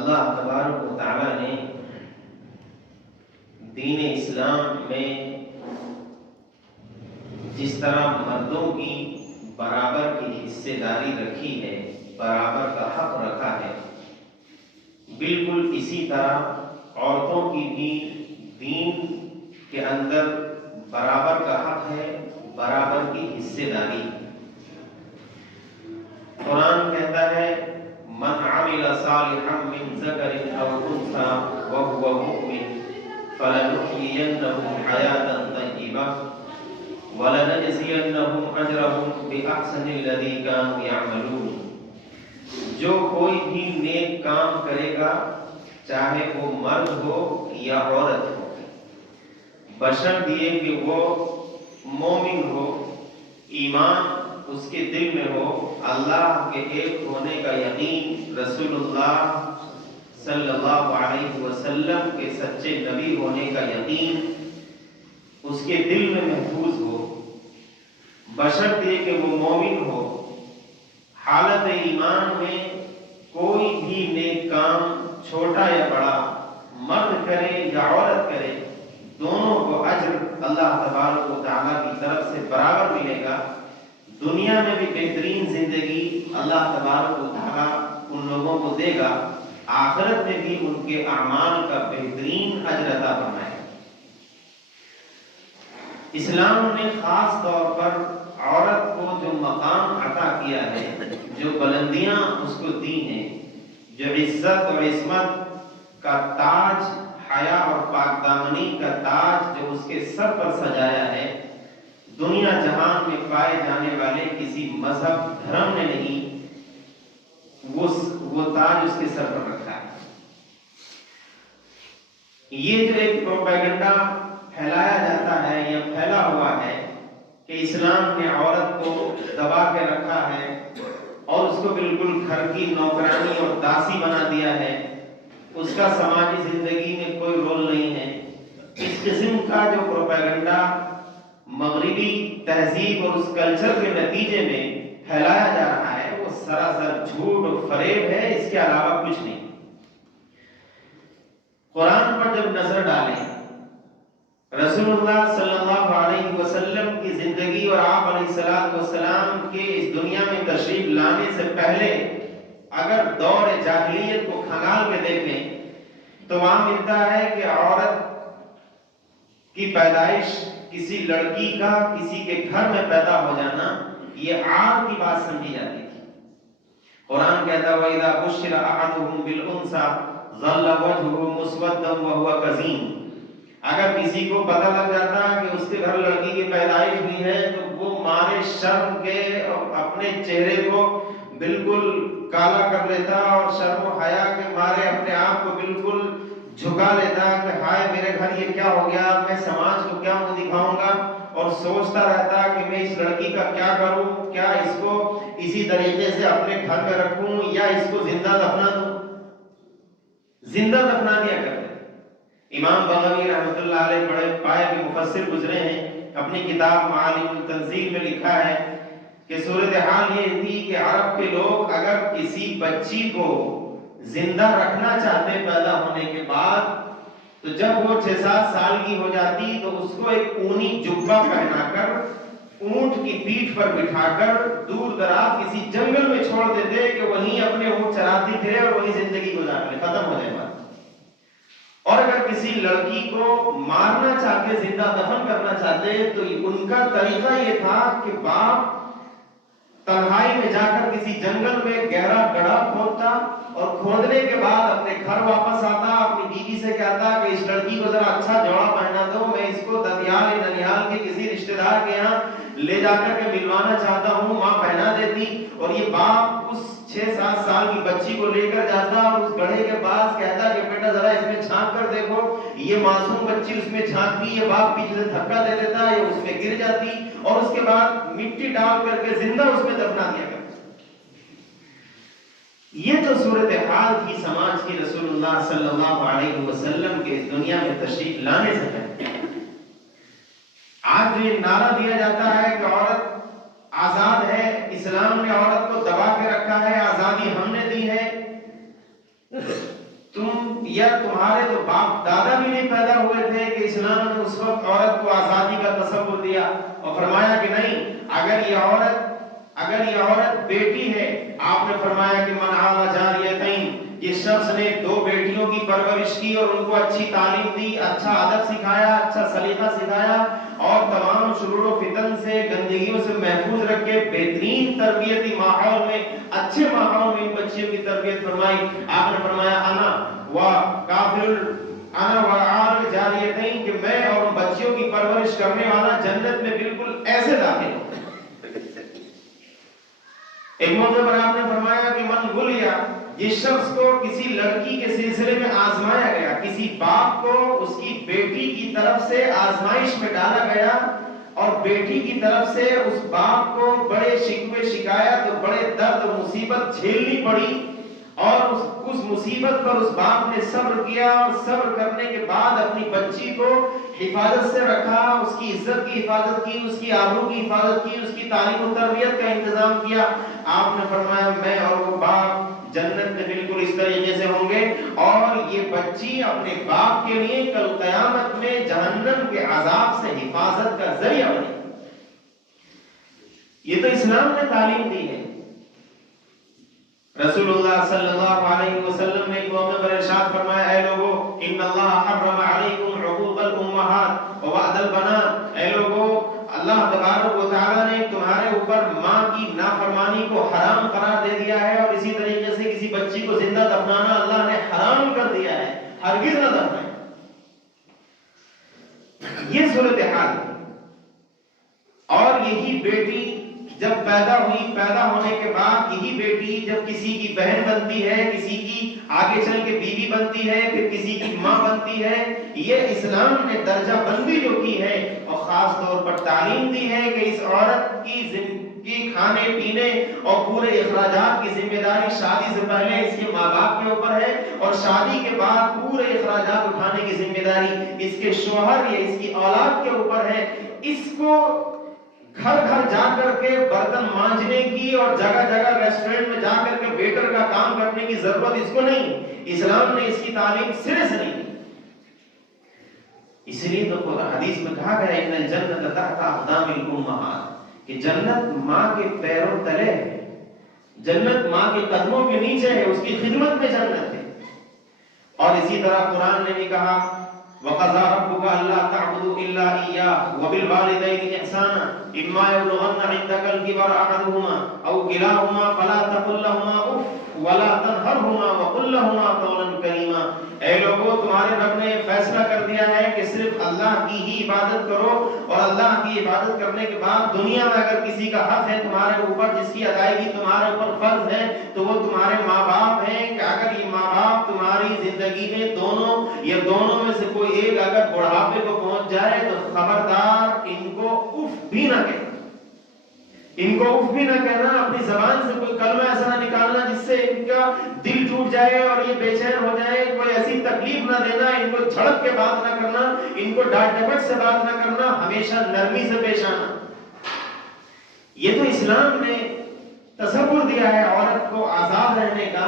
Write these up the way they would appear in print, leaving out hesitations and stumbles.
اللہ تبارک و تعالیٰ نے دین اسلام میں جس طرح مردوں کی برابر کی حصے داری رکھی ہے، برابر کا حق رکھا ہے، بالکل اسی طرح عورتوں کی بھی دین کے اندر برابر کا حق ہے، برابر کی حصے داری۔ قرآن کہتا ہے من عمل صالحا من ذکر او انثى وهو مؤمن فلنحيينه حیاة طیبہ وَلَنَجْزِيَنَّهُمْ أَجْرَهُمْ بِأَحْسَنِ الَّذِي كَانُوا يَعْمَلُونَ۔ جو کوئی بھی نیک کام کرے گا، چاہے وہ مرد ہو یا عورت ہو، بشرط یہ کہ وہ مومن ہو، ایمان اس کے دل میں ہو، اللہ کے ایک ہونے کا یقین، رسول اللہ صلی اللہ علیہ وسلم کے سچے نبی ہونے کا یقین اس کے دل میں محفوظ ہو، بشرط یہ کہ وہ مومن ہو، حالت ایمان میں کوئی بھی نیک کام چھوٹا یا بڑا، مرد کرے یا عورت کرے، دونوں کو اجر اللہ تبارک و تعالیٰ کی طرف سے برابر ملے گا۔ دنیا میں بھی بہترین زندگی اللہ تبارک و تعالیٰ ان لوگوں کو دے گا، آخرت میں بھی ان کے اعمال کا بہترین اجر عطا فرمائے گا۔ اسلام نے خاص طور پر عورت کو جو مقام عطا کیا ہے، جو بلندیاں اس کو دی ہیں، جو عزت اور عصمت کا تاج، حیا اور پاک دامنی کا تاج جو اس کے سر پر سجایا ہے، دنیا جہان میں پائے جانے والے کسی مذہب دھرم نے نہیں وہ تاج اس کے سر پر رکھا ہے۔ یہ جو ایک پروپیگنڈا پھیلایا جاتا ہے یا پھیلا ہوا ہے کہ اسلام نے عورت کو دبا کے رکھا ہے اور اس کو بالکل گھر کی نوکرانی اور داسی بنا دیا ہے، اس کا سماجی زندگی میں کوئی رول نہیں ہے، اس قسم کا جو پروپیگنڈا مغربی تہذیب اور اس کلچر کے نتیجے میں پھیلایا جا رہا ہے، وہ سراسر جھوٹ اور فریب ہے، اس کے علاوہ کچھ نہیں۔ قرآن پر جب نظر ڈالیں، رسول اللہ صلی اللہ علیہ وسلم کی زندگی اور آپ علیہ السلام کے اس دنیا میں تشریف لانے سے پہلے اگر دور جاہلیت کو کھنگال کے دیکھیں تو وہاں ملتا ہے کہ عورت کی پیدائش، کسی لڑکی کا کسی کے گھر میں پیدا ہو جانا، یہ عار کی بات سمجھی جاتی تھی۔ قرآن کہتا ہے وَإِذَا بُشِّرَ أَحَدُهُم بِالْأُنثىٰ ظَلَّ وَجْهُهُ مُسْوَدًّا وَهُوَ كَظِيمٌ۔ اگر کسی کو پتہ لگ جاتا کہ اس کے گھر لڑکی کی پیدائش ہوئی ہے تو وہ مارے شرم کے اپنے چہرے کو بالکل کالا کر لیتا اور شرم و حیا کے مارے اپنے آپ کو بالکل جھکا لیتا کہ ہائے میرے گھر یہ کیا ہو گیا، میں سماج کو کیا منہ دکھاؤں گا، اور سوچتا رہتا کہ میں اس لڑکی کا کیا کروں، کیا اس کو اسی طریقے سے اپنے گھر میں رکھوں یا اس کو زندہ دفنا دوں۔ زندہ دفنا دیا کرتے۔ امام بغوی رحمۃ اللہ علیہ بڑے پائے کے مفسر گزرے ہیں، اپنی کتاب معالم التنزیل میں لکھا ہے کہ صورتحال یہ تھی کہ عرب کے لوگ اگر کسی بچی کو زندہ رکھنا چاہتے پیدا ہونے کے بعد، تو جب وہ 6-7 سال کی ہو جاتی تو اس کو ایک اونی جبہ پہنا کر اونٹ کی پیٹھ پر بٹھا کر دور دراز کسی جنگل میں چھوڑ دیتے کہ وہیں اپنے اونٹ چراتی پھرے اور وہیں زندگی گزار لے، ختم ہو جائے بات۔ اور اگر کسی لڑکی کو مارنا چاہتے، زندہ دفن کرنا چاہتے، تو ان کا طریقہ یہ تھا کہ باپ تنہائی میں جا کر کسی جنگل میں گہرا گڑھا کھودتا اور کھودنے کے بعد اپنے گھر واپس آتا، اپنی بیوی سے کہتا کہ اس لڑکی کو ذرا اچھا جوڑا پہنا دو، میں اس کو ددیال ننیال کے کسی رشتہ دار کے یہاں لے جا کر کے ملوانا چاہتا ہوں، ماں پہنا دیتی، اور یہ باپ اس 6-7 سال کی بچی کو لے کر جاتا اور اس گڑھے کے پاس کہتا کہ بیٹا ذرا اس میں جھانک کر دیکھو، یہ معصوم بچی اس میں جھانکتی، یہ باپ پیچھے سے دھکا دے دیتا، یہ اس میں گر جاتی اور اس کے بعد مٹی ڈال کر کے زندہ اس میں دفنا دیا کرتا۔ یہ تو صورتحال تھی سماج کی رسول اللہ صلی اللہ علیہ وسلم کے اس دنیا میں تشریف لانے سے پہلے۔ آج جو یہ نعرہ دیا جاتا ہے کہ عورت آزاد ہے، اسلام نے عورت کو دبا کے رکھا ہے، آزادی ہم نے دی ہے، یا تمہارے تو باپ دادا بھی نہیں پیدا ہوئے تھے کہ اسلام نے اس وقت عورت کو آزادی کا تصور دیا؟ اور فرمایا کہ نہیں، اگر یہ عورت بیٹی ہے، آپ نے فرمایا کہ من عال جاریتین، جس شخص نے 2 بیٹیوں کی پرورش کی اور ان کو اچھی تعلیم دی، اچھا ادب سکھایا، اچھا سلیقہ سکھایا اور تمام شرور و فتن سے، گندگیوں سے محفوظ رکھ کے بہترین تربیتی ماحول میں، اچھے ماحول میں ان بچیوں کی تربیت فرمائی، آپ نے فرمایا انا و عال جاریتین، کہ میں اور ان بچیوں کی پرورش کرنے والا جنت میں بالکل ایسے داخل ہوں۔ ایک موقع پر آپ نے فرمایا کہ من غلیا، جس شخص کو کسی لڑکی کے سلسلے میں آزمایا گیا، کسی باپ کو اس کی بیٹی کی طرف سے آزمائش میں ڈالا گیا اور بیٹی کی طرف سے اس باپ کو بڑے شکوے شکایت اور بڑے درد و مصیبت جھیلنی پڑی، اور اس مصیبت پر اس باپ نے صبر کیا، اور صبر کرنے کے بعد اپنی بچی کو حفاظت سے رکھا، اس کی عزت کی حفاظت کی، اس کی آبرو کی حفاظت کی، اس کی تعلیم و تربیت کا انتظام کیا، آپ نے فرمایا میں اور وہ باپ جنت میں بالکل اس طریقے سے ہوں گے، اور یہ بچی اپنے باپ کے لیے کل قیامت میں جہنم کے عذاب سے حفاظت کا ذریعہ بنے۔ یہ تو اسلام نے تعلیم دی ہے۔ رسول اللہ صلی اللہ علیہ وسلم نے ایک موقع پر ارشاد فرمایا، اے لوگو ان اللہ حرم علیکم عقوق الامہات ووعد البنات، اے لوگو اللہ تبارک و تعالیٰ نے تمہارے اوپر ماں کی نافرمانی کو حرام قرار دے دیا ہے، اور اسی طریقے سے کسی بچی کو زندہ دفنانا اللہ نے حرام کر دیا ہے، ہرگز نہ دفنائیں۔ یہ صورتحال ہے۔ اور یہی بیٹی جب پیدا ہوئی، پیدا ہونے کے بعد یہی بیٹی جب کسی کی بہن بنتی ہے، کسی کی آگے چل کے بیوی بنتی ہے، پھر کسی کی ماں بنتی ہے، یہ اسلام نے درجہ بندی جو کی ہے اور خاص طور پر تعلیم دی ہے کہ اس عورت کی کھانے پینے اور پورے اخراجات کی ذمہ داری شادی سے پہلے اس کے ماں باپ کے اوپر ہے، اور شادی کے بعد پورے اخراجات اٹھانے کی ذمہ داری اس کے شوہر یا اس کی اولاد کے اوپر ہے۔ اس کو گھر گھر جا کر کے برتن مانجنے کی اور جگہ جگہ ریسٹورنٹ میں جا کر کے ویٹر کا کام کرنے کی ضرورت اس کو نہیں، اسلام نے اس کی تعلیم سرے سے نہیں دی۔ اس لیے تو قرآن حدیث میں کہا گیا ان الجنت تحت اقدام الامہات، کہ جنت ماں کے پیروں تلے ہے، جنت ماں کے قدموں کے نیچے ہے، اس کی خدمت میں جنت ہے۔ اور اسی طرح قرآن نے بھی کہا وَقَضَىٰ رَبُّكَ أَلَّا تَعْبُدُوا إِلَّا إِيَّاهُ وَبِالْوَالِدَيْنِ إِحْسَانًا إِمَّا يَبْلُغَنَّ عِندَكَ الْكِبَرَ أَحَدُهُمَا أَوْ كِلَاهُمَا فَلَا تَقُل لَّهُمَا أُفٍّ وَلَا تَنْهَرْهُمَا وَقُل لَّهُمَا قَوْلًا كَرِيمًا۔ اے لوگوں، تمہارے رب نے فیصلہ کر دیا ہے کہ صرف اللہ کی ہی عبادت کرو، اور اللہ کی عبادت کرنے کے بعد دنیا میں اگر کسی کا حق ہے تمہارے اوپر جس کی ادائیگی تمہارے اوپر فرض ہے تو وہ تمہارے ماں باپ ہیں، کہ اگر یہ ماں باپ تمہاری زندگی میں دونوں یا دونوں میں سے کوئی ایک اگر بڑھاپے کو پہنچ جائے تو خبردار ان کو اف بھی نہ کہنا، ان کو اف بھی نہ کہنا، اپنی زبان سے کوئی کلمہ ایسا نہ نکالنا جس سے ان کا دل ٹوٹ جائے اور یہ بے چین ہو جائے، کوئی ایسی تکلیف نہ دینا، ان کو جھڑک کے بات نہ کرنا، ان کو ڈانٹ ڈپٹ سے بات نہ کرنا، ہمیشہ نرمی سے پیش آنا۔ یہ تو اسلام نے تصور دیا ہے عورت کو آزاد رہنے کا،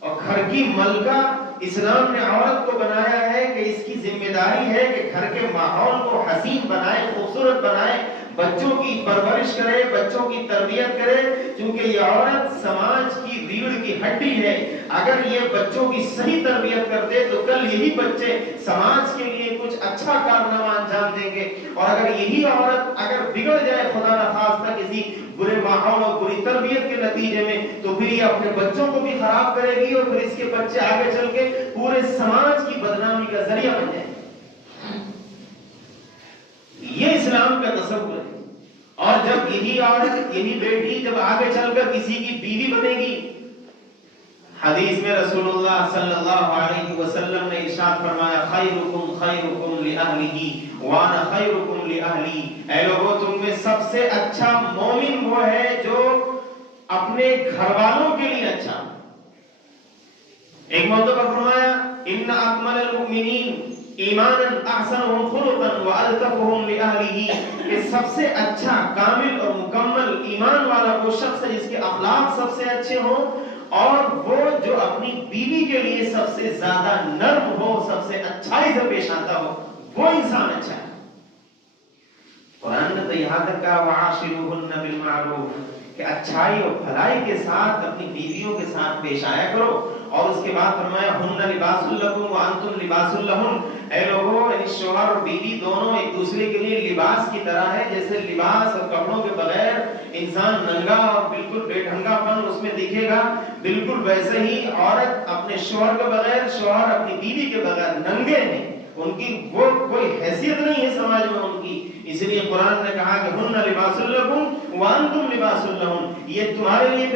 اور گھر کی ملکہ اسلام نے عورت کو بنایا ہے کہ اس کی ذمہ داری ہے کہ گھر کے ماحول کو حسین بنائے، خوبصورت بنائے، بچوں کی پرورش کرے، بچوں کی تربیت کرے، کیونکہ یہ عورت سماج کی ریڑھ کی ہڈی ہے۔ اگر یہ بچوں کی صحیح تربیت کر دے تو کل یہی بچے سماج کے لیے کچھ اچھا کارنامہ انجام دیں گے، اور اگر یہی عورت اگر بگڑ جائے خدا نخواستہ کسی برے ماحول اور بری تربیت کے نتیجے میں، تو پھر یہ اپنے بچوں کو بھی خراب کرے گی، اور پھر اس کے بچے آگے چل کے پورے سماج کی بدنامی کا ذریعہ بن جائیں گے۔ یہ اسلام کا تصور ہے۔ اور جب یہی عورت، یہی بیٹی جب آگے چل کر کسی کی بیوی بنے گی، حدیث میں رسول اللہ صلی اللہ علیہ وسلم نے ارشاد فرمایا خیرکم خیرکم لأہلہ وانا خیرکم لأہلی، اے لوگوں تم میں سب سے اچھا مومن وہ ہے جو اپنے گھر والوں کے لیے اچھا۔ ایک موقع پر فرمایا ان اکمل المؤمنین ایمانا احسنهم خلقا والطفهم لأہلہ، کہ سب سے اچھا کامل اور مکمل ایمان والا وہ شخص ہے جس کے اخلاق سب سے اچھے ہوں اور وہ جو اپنی بیوی کے لیے سب سے زیادہ نرم ہو، سب سے اچھائی سے پیش آتا ہو، وہ انسان اچھا ہے۔ قرآن نے تو یہاں تک کہا وَعَاشِرُوهُنَّ بِالْمَعْرُوفِ کہ اچھائی اور بھلائی کے ساتھ اپنی بیویوں کے ساتھ پیش آیا کرو، اور اس کے بعد فرمایا هُنَّ لِبَاسٌ لَكُمْ وَأَنْتُمْ لِبَاسٌ لَهُنَّ، اے لوگوں یعنی شوہر اور بیوی دونوں ایک دوسرے کے لیے لباس کی طرح ہے، جیسے لباس اور کپڑوں کے بغیر انسان ننگا اور بالکل بے ڈھنگا پن اس میں دکھے گا، بالکل ویسے ہی عورت اپنے شوہر کے بغیر، شوہر اپنی بیوی کے بغیر ننگے ہیں، ان کی وہ کوئی حیثیت نہیں ہے سماج میں ان کی۔ اس لیے قرآن نے کہا کہ ہن لباس لکم وانتم لباس لہن، یہ تمہارے لیے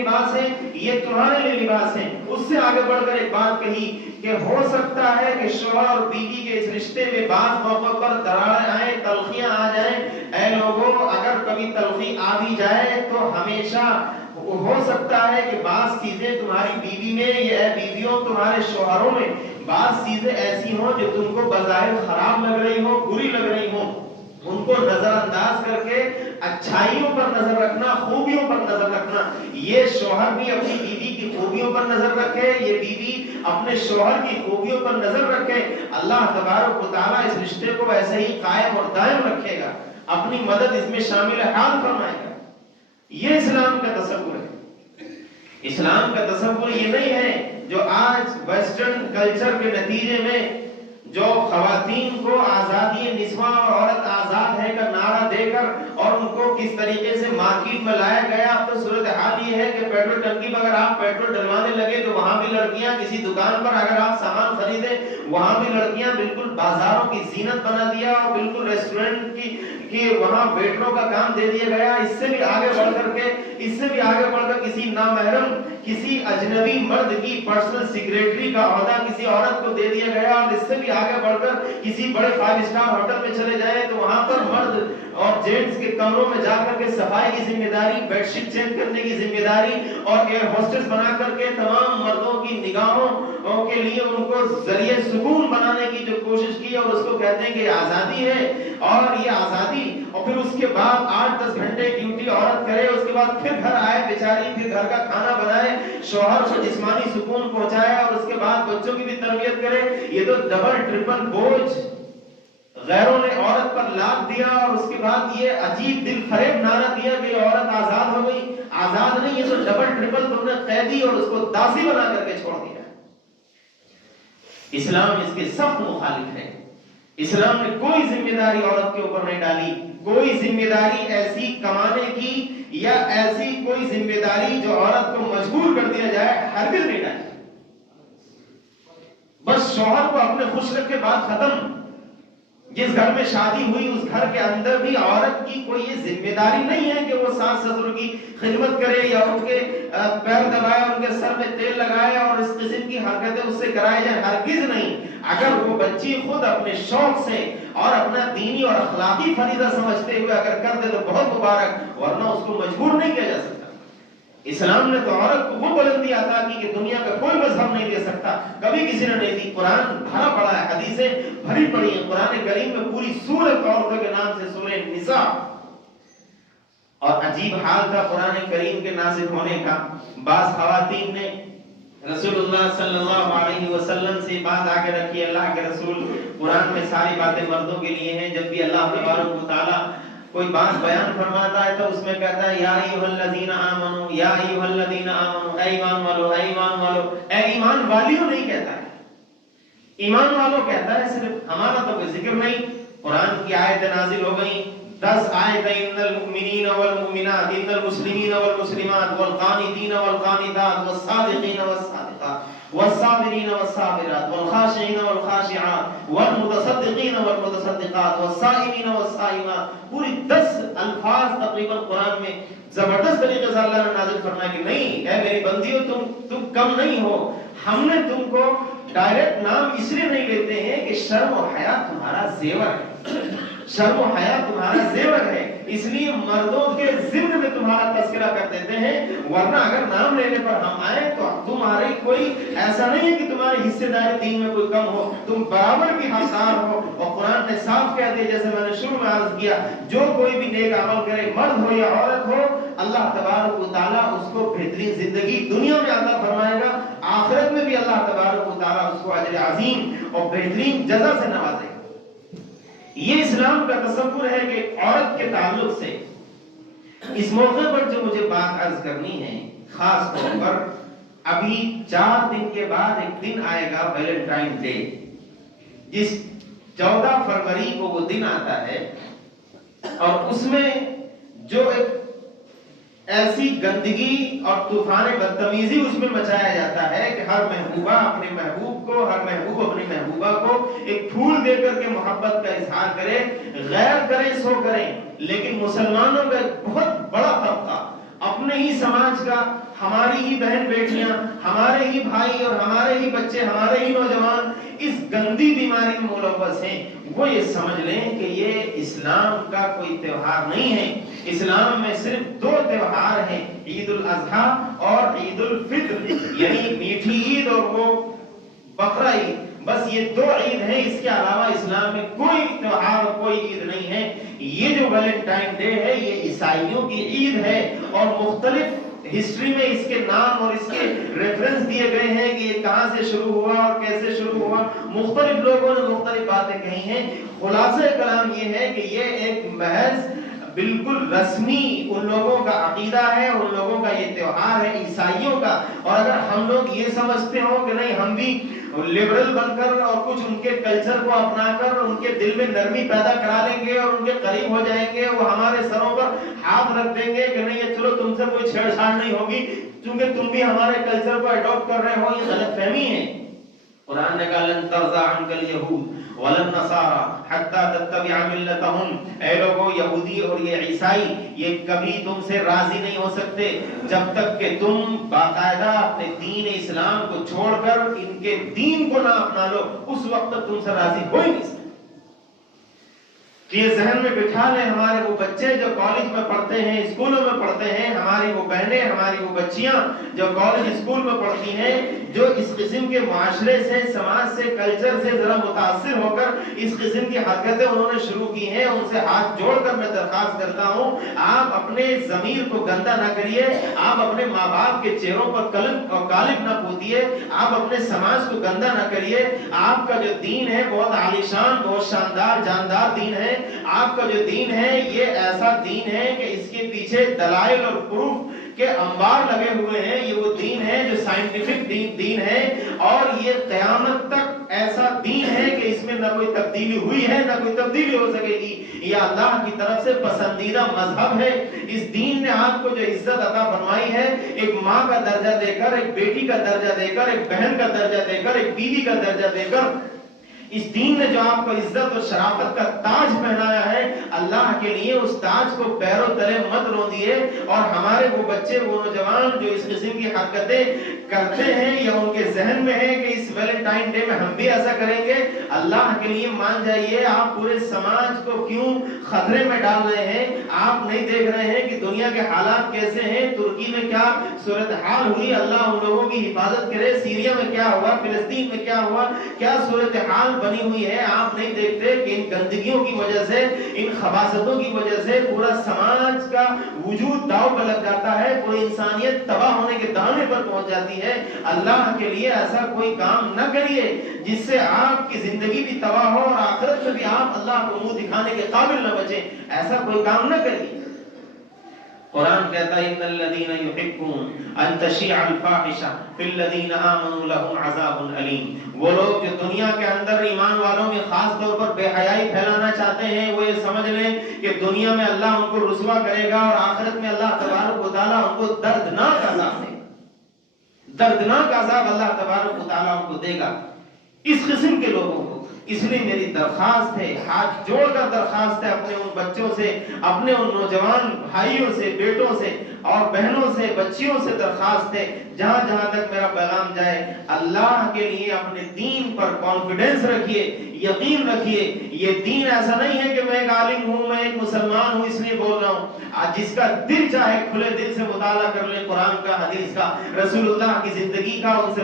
لباس ہے، یہ تمہارے لیے لباس ہے۔ اس سے آگے بڑھ کر ایک بات کہی کہ ہو سکتا ہے کہ شوہر اور بیوی کے اس رشتے میں بعض موقع پر دراڑیں آئیں، تلخیاں آ جائیں۔ اے لوگوں اگر کبھی تلخی آ بھی جائے تو ہمیشہ ہو سکتا ہے کہ بعض چیزیں تمہاری بیوی میں یا اے بیویوں تمہارے شوہروں میں بعض چیزیں ایسی ہوں جو تم کو بظاہر خراب لگ رہی ہوں، بری لگ رہی ہوں، ان کو نظر انداز کر کے اچھائیوں پر نظر رکھنا، خوبیوں پر نظر رکھنا۔ یہ شوہر بھی اپنی بیوی کی خوبیوں پر نظر رکھے، یہ بیوی اپنے شوہر کی خوبیوں پر نظر رکھے۔ اللہ تبارک و تعالیٰ اس رشتے کو ایسے ہی قائم اور دائم رکھے گا، اپنی مدد اس میں شامل حال فرمائے گا۔ یہ اسلام کا تصور ہے۔ اسلام کا تصور یہ نہیں ہے جو آج ویسٹرن کلچر کے نتیجے میں جو خواتین کو آزادی نسواں اور عورت آزاد ہے کا نعرہ دے کر اور ان کو کس طریقے سے مارکیٹ میں لایا گیا۔ اب تو صورتحال یہ ہے کہ پیٹرول ٹنکی پر اگر آپ پیٹرول ڈلوانے لگے تو وہاں بھی لڑکیاں، کسی دکان پر اگر آپ سامان خریدے وہاں بھی لڑکیاں، بالکل بازاروں کی زینت بنا دیا اور بالکل ریسٹورنٹ کی وہاں ویٹروں کا کام دے دیا گیا۔ اس سے بھی آگے بڑھ کر کسی نامحرم، کسی اجنبی مرد کی پرسنل سیکریٹری کا عہدہ کسی عورت کو دے دیا گیا، اور اس سے بھی آگے بڑھ کر کسی بڑے 5 اسٹار ہوٹل میں چلے جائیں تو وہاں پر مرد اور جینٹس کے کمروں میں جا کر کے صفائی کی ذمہ داری، بیڈ شیٹ چینج کرنے کی ذمہ داری، اور ایئر ہوسٹس بنا کر کے تمام مردوں کی نگاہوں کے لیے ان کو ذریعہ سکون بنانے کی جو کوشش کی، اور اس کو کہتے ہیں کہ آزادی ہے اور یہ آزادی، اور پھر اس کے بعد 8-10 گھنٹے ڈیوٹی عورت کرے، اس کے بعد پھر گھر آئے بیچاری، پھر گھر کا کھانا بنائے، شوہر کو جسمانی سکون پہنچائے، اور اس کے بعد بچوں کی بھی تربیت کرے۔ یہ تو ڈبل ٹرپل بوجھ غیروں نے عورت پر لاد دیا، اور اس کے بعد یہ عجیب دل فریب نعرہ دیا کہ یہ عورت آزاد ہو گئی۔ آزاد نہیں، یہ تو ڈبل ٹرپل تم نے قیدی اور اس کو داسی بنا کر کے چھوڑ دیا۔ اسلام اس کے سخت مخالف ہے۔ اسلام نے کوئی ذمہ داری عورت کے اوپر نہیں ڈالی، کوئی ذمہ داری ایسی کمانے کی یا ایسی کوئی ذمہ داری جو عورت کو مجبور کر دیا جائے، ہرگز نہیں ڈالی۔ بس شوہر کو اپنے خوش رکھ کے بات ختم۔ جس گھر میں شادی ہوئی اس گھر کے اندر بھی عورت کی کوئی یہ ذمہ داری نہیں ہے کہ وہ ساس سسر کی خدمت کرے یا ان کے پیر دبائے، ان کے سر میں تیل لگائے اور اس قسم کی حرکتیں اس سے کرائے جائیں، ہرگز نہیں۔ اگر وہ بچی خود اپنے شوق سے اور اپنا دینی اور اخلاقی فریضہ سمجھتے ہوئے اگر کر دے تو بہت مبارک، ورنہ اس کو مجبور نہیں کیا جا سکتا۔ اسلام نے تو عورت کو وہ بلندی عطا کی کہ دنیا کا کوئی مذہب نہیں دے سکتا، کبھی کسی نے نہیں دی۔ قرآن بھرا پڑا ہے، حدیثیں بھری پڑی ہیں، قرآن کریم میں پوری سورت عورتوں کے نام سے سورہ نساء۔ اور عجیب حال تھا قرآن کریم کے نازل ہونے کا، بعض خواتین نے رسول اللہ صلی اللہ علیہ وسلم سے بات آگے رکھی، اللہ کے رسول قرآن میں ساری باتیں مردوں کے لیے ہیں، جب بھی اللہ تبارک و تعالیٰ کوئی بات بیان فرماتا ہے تو اس میں کہتا ہے یا ایھا الذین آمنو، یا ایھا الذین آمنو، اے ایمان والو، اے ایمان والو، اے ایمان والیوں نہیں کہتا ہے، ایمان والوں کہتا ہے صرف، ہمارا تو کوئی ذکر نہیں۔ قرآن کی آیتیں نازل ہو گئیں، 10 آیتیں، ان المؤمنین والمؤمنات، ان المسلمین والمسلمات، والقانتین والقانتات، والصادقین والصادقات، والصابرین والصابرات، والخاشعین والخاشعات، والمتصدقین والمتصدقات، والصائمین والصائمات، پوری 10 الفاظ تقریباً قرآن میں زبردست طریقے سے اللہ نے نازل فرمایا کہ نہیں اے میری بندیوں تم کم نہیں ہو، ہم نے تم کو ڈائریکٹ نام اس لیے نہیں لیتے ہیں کہ شرم و حیا تمہارا زیور ہے، شرم و حیا تمہارا زیور ہے، اس لیے مردوں کے ضمن میں تمہارا تذکرہ کر دیتے ہیں، ورنہ اگر نام لینے پر ہم آئے تو تمہاری کوئی ایسا نہیں ہے کہ تمہاری حصے داری دین میں کوئی کم ہو، تم برابر بھی حقدار ہو۔ اور قرآن نے صاف کہہ دیا، جیسے میں نے شروع میں عرض کیا، جو کوئی بھی نیک عمل کرے، مرد ہو یا عورت ہو، اللہ تبارک و تعالیٰ اس کو بہترین زندگی دنیا میں عطا فرمائے گا، آخرت میں بھی اللہ تبارک و تعالیٰ اس کو اجر عظیم اور بہترین جزا سے نوازے گا۔ یہ اسلام کا تصور ہے کہ عورت کے تعلق سے اس موقع پر جو مجھے بات عرض کرنی ہے، خاص طور پر ابھی 4 دن کے بعد ایک دن آئے گا ویلنٹائن ڈے، جس 14 فروری کو وہ دن آتا ہے، اور اس میں جو ایک ایسی گندگی اور طوفان بدتمیزی اس میں مچایا جاتا ہے کہ ہر محبوبہ اپنے محبوب کو، ہر محبوب اپنی محبوبہ کو ایک پھول دے کر کے محبت کا اظہار کرے، غیر کریں سو کریں، لیکن مسلمانوں کا ایک بہت بڑا طبقہ اپنے ہی سماج کا، ہماری ہی بہن بیٹیاں، ہمارے ہی بھائی اور ہمارے ہی بچے، ہمارے ہی نوجوان اس گندی بیماری میں ملوث ہیں۔ وہ یہ سمجھ لیں کہ یہ اسلام کا کوئی تہوار نہیں ہے۔ اسلام میں صرف 2 تہوار ہیں، عید الاضحیٰ اور عید الفطر، یعنی میٹھی عید اور وہ بقرہ عید، بس یہ 2 عید ہیں، اس کے علاوہ اسلام میں کوئی تہوار اور کوئی عید نہیں ہے۔ یہ جو ویلنٹائن ڈے ہے یہ عیسائیوں کی عید ہے، اور مختلف ہسٹری میں اس کے نام اور اس کے ریفرنس دیے گئے ہیں کہ یہ کہاں سے شروع ہوا اور کیسے شروع ہوا، مختلف لوگوں نے مختلف باتیں کہی ہیں۔ خلاصہ کلام یہ ہے کہ یہ ایک محض بالکل رسمی ان لوگوں کا عقیدہ ہے، ان لوگوں کا یہ تہوار ہے عیسائیوں کا۔ اور اگر ہم لوگ یہ سمجھتے ہوں کہ نہیں ہم بھی لبرل بن کر اور کچھ ان کے کلچر کو اپنا کر ان کے دل میں نرمی پیدا کرا لیں گے اور ان کے قریب ہو جائیں گے، وہ ہمارے سروں پر ہاتھ رکھ دیں گے کہ نہیں چلو تم سے کوئی چھیڑ چھاڑ نہیں ہوگی کیونکہ تم بھی ہمارے کلچر کو اڈاپٹ کر رہے ہو، یہ غلط فہمی ہے۔ قرآن نے کہا لن ترضى عنك اليهود ولا النصارى حتى تتبع ملتهم، اے لوگوں یہودی اور یہ عیسائی یہ کبھی تم سے راضی نہیں ہو سکتے جب تک کہ تم باقاعدہ اپنے دین اسلام کو چھوڑ کر ان کے دین کو نہ اپنا لو، اس وقت تک تم سے راضی ہو ہی نہیں سکتے۔ یہ ذہن میں بٹھا لیں ہمارے وہ بچے جو کالج میں پڑھتے ہیں، اسکولوں میں پڑھتے ہیں، ہماری وہ بہنیں، ہماری وہ بچیاں جو کالج اسکول میں پڑھتی ہیں، جو اس قسم کے معاشرے سے، سماج سے، کلچر سے ذرا متاثر ہو کر اس قسم کی حرکتیں انہوں نے شروع کی ہیں، ان سے ہاتھ جوڑ کر میں درخواست کرتا ہوں آپ اپنے ضمیر کو گندا نہ کریے، آپ اپنے ماں باپ کے چہروں پر قلم اور قالب نہ پوتیے، آپ اپنے سماج کو گندا نہ کریے۔ آپ کا جو دین ہے بہت عالیشان، بہت شاندار، جاندار دین ہے۔ آپ کا جو دین ہے یہ ایسا دین ہے کہ اس کے پیچھے دلائل اور پروف کے انبار لگے ہوئے ہیں۔ یہ وہ دین ہے جو سائنٹیفک دین ہے، اور یہ قیامت تک ایسا دین ہے کہ اس میں نہ کوئی تبدیلی ہوئی ہے نہ کوئی تبدیلی ہو سکے گی۔ یہ اللہ کی طرف سے پسندیدہ مذہب ہے۔ اس دین نے آپ کو جو عزت عطا فرمائی ہے، ایک ماں کا درجہ دے کر، ایک بیٹی کا درجہ دے کر، ایک بہن کا درجہ دے کر، ایک بیوی کا درجہ دے کر، اس دین نے جو آپ کو عزت اور شرافت کا تاج پہنایا ہے، اللہ کے لیے اس تاج کو پیروں تلے مت رونیے۔ اور ہمارے وہ بچے، وہ نوجوان جو اس قسم کی حرکتیں کرتے ہیں یا ان کے ذہن میں ہے کہ اس ویلنٹائن ڈے میں ہم بھی ایسا کریں گے، اللہ کے لیے مان جائیے آپ پورے سماج کو کیوں خطرے میں ڈال رہے ہیں۔ آپ نہیں دیکھ رہے ہیں کہ دنیا کے حالات کیسے ہیں، ترکی میں کیا صورتحال ہوئی، اللہ ان لوگوں کی حفاظت کرے، سیریا میں کیا ہوا، فلسطین میں کیا ہوا، کیا صورتحال بنی ہوئی ہے۔ آپ نہیں دیکھتے کہ ان گندگیوں کی وجہ سے، ان خباثتوں کی وجہ سے پورا سماج کا وجود داؤ پہ لگ جاتا ہے، پوری انسانیت تباہ ہونے کے دانے پر پہنچ جاتی ہے۔ اللہ کے لیے ایسا کوئی کام نہ کریے جس سے آپ کی زندگی بھی تباہ ہو اور آخرت میں بھی آپ اللہ کو منہ دکھانے کے قابل نہ بچیں، ایسا کوئی کام نہ کریے۔ قرآن کہتا ہے ان الذين يحبون ان تشيع الفاحشة في الذين آمنوا لهم عذاب أليم۔ وہ لوگ جو دنیا کے اندر ایمان والوں میں خاص طور پر بے حیائی پھیلانا چاہتے ہیں، وہ یہ سمجھ لیں کہ دنیا میں اللہ ان کو رسوا کرے گا اور آخرت میں اللہ تبارک و تعالیٰ ان کو دردناک عذاب دے گا، دردناک عذاب اللہ تبارک و تعالیٰ ان کو دے گا۔ اس قسم کے لوگوں کو، اس لیے میری درخواست ہے، ہاتھ جوڑ کر درخواست ہے اپنے ان بچوں سے، اپنے ان نوجوان بھائیوں سے، بیٹوں سے اور بہنوں سے، بچیوں سے درخواست ہے، جہاں جہاں تک میرا پیغام جائے اللہ کے لیے اپنے دین پر کانفیڈنس رکھیے، یقین رکھیے۔ یہ دین ایسا نہیں ہے کہ میں ایک عالم ہوں، میں ایک مسلمان ہوں اس لیے بول رہا ہوں۔ جس کا دل چاہے کھلے دل سے مطالعہ کر لے قرآن کا، حدیث کا، رسول اللہ کی زندگی کا، ان سے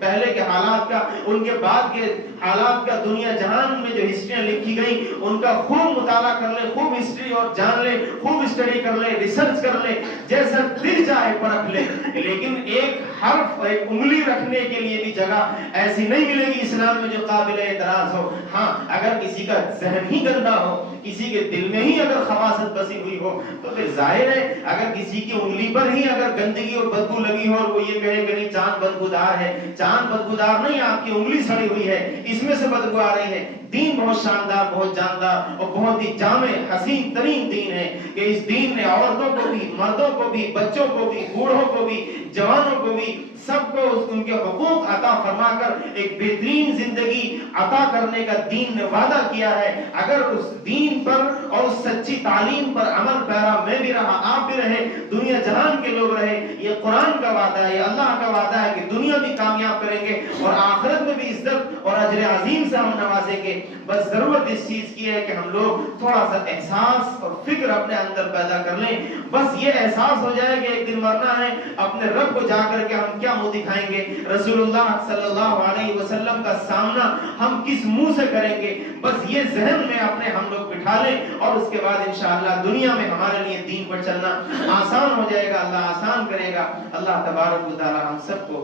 پہلے کے حالات کا، ان کے بعد کے حالات کا، دنیا جہان میں جو ہسٹریاں لکھی گئی ان کا خوب مطالعہ کر لے، خوب ہسٹری اور جان لے، خوب اسٹڈی کر لے، ریسرچ کر لے، جیسا دل چاہے پرکھ لے۔ لیکن ایک حرف، ایک انگلی رکھنے کے لیے بھی جگہ ایسی نہیں ملے گی اسلام میں جو قابل اعتراض ہو۔ ہاں اگر کسی کا ذہن ہی گندا ہو، کسی کے دل میں ہی اگر خباثت بسی ہوئی ہو، تو پھر ظاہر ہے اگر کسی کی انگلی پر ہی اگر گندگی اور بدبو لگی ہو اور وہ یہ کہے کہ نہیں چاند بدبودار ہے، چاند بدبودار نہیں، آپ کی انگلی سڑی ہوئی ہے، اس میں سے بدبو آ رہی ہے۔ دین بہت شاندار، بہت جاندار اور بہت ہی جامع حسین ترین دین ہے کہ اس دین نے عورتوں کو بھی، مردوں کو بھی، بچوں کو بھی، بوڑھوں کو بھی، جوانوں کو بھی، سب کو ان کے حقوق عطا فرما کر ایک بہترین زندگی عطا کرنے کا دین نے وعدہ کیا ہے۔ اگر اس دین پر اور اس سچی تعلیم پر عمل پیرا میں بھی رہا، آپ بھی رہے، دنیا جہان کے لوگ رہے، یہ قرآن کا وعدہ ہے، یہ اللہ کا وعدہ ہے کہ دنیا بھی کامیاب کریں گے اور آخرت میں بھی عزت اور اجر عظیم سے ہم نوازیں گے۔ بس ضرورت اس چیز کی ہے کہ ہم لوگ تھوڑا سا احساس اور فکر اپنے اندر پیدا کر لیں۔ بس یہ احساس ہو جائے کہ ایک دن مرنا ہے، اپنے رب کو جا کر کے ہم کیا منہ دکھائیں گے، رسول اللہ صلی اللہ علیہ وسلم کا سامنا ہم کس منہ سے کریں گے، بس یہ ذہن میں اپنے ہم لوگ بٹھا لیں اور اس کے بعد انشاءاللہ دنیا میں ہمارے لیے دین پر چلنا آسان ہو جائے گا، اللہ آسان کرے گا۔ اللہ تبارک و تعالی ہم سب کو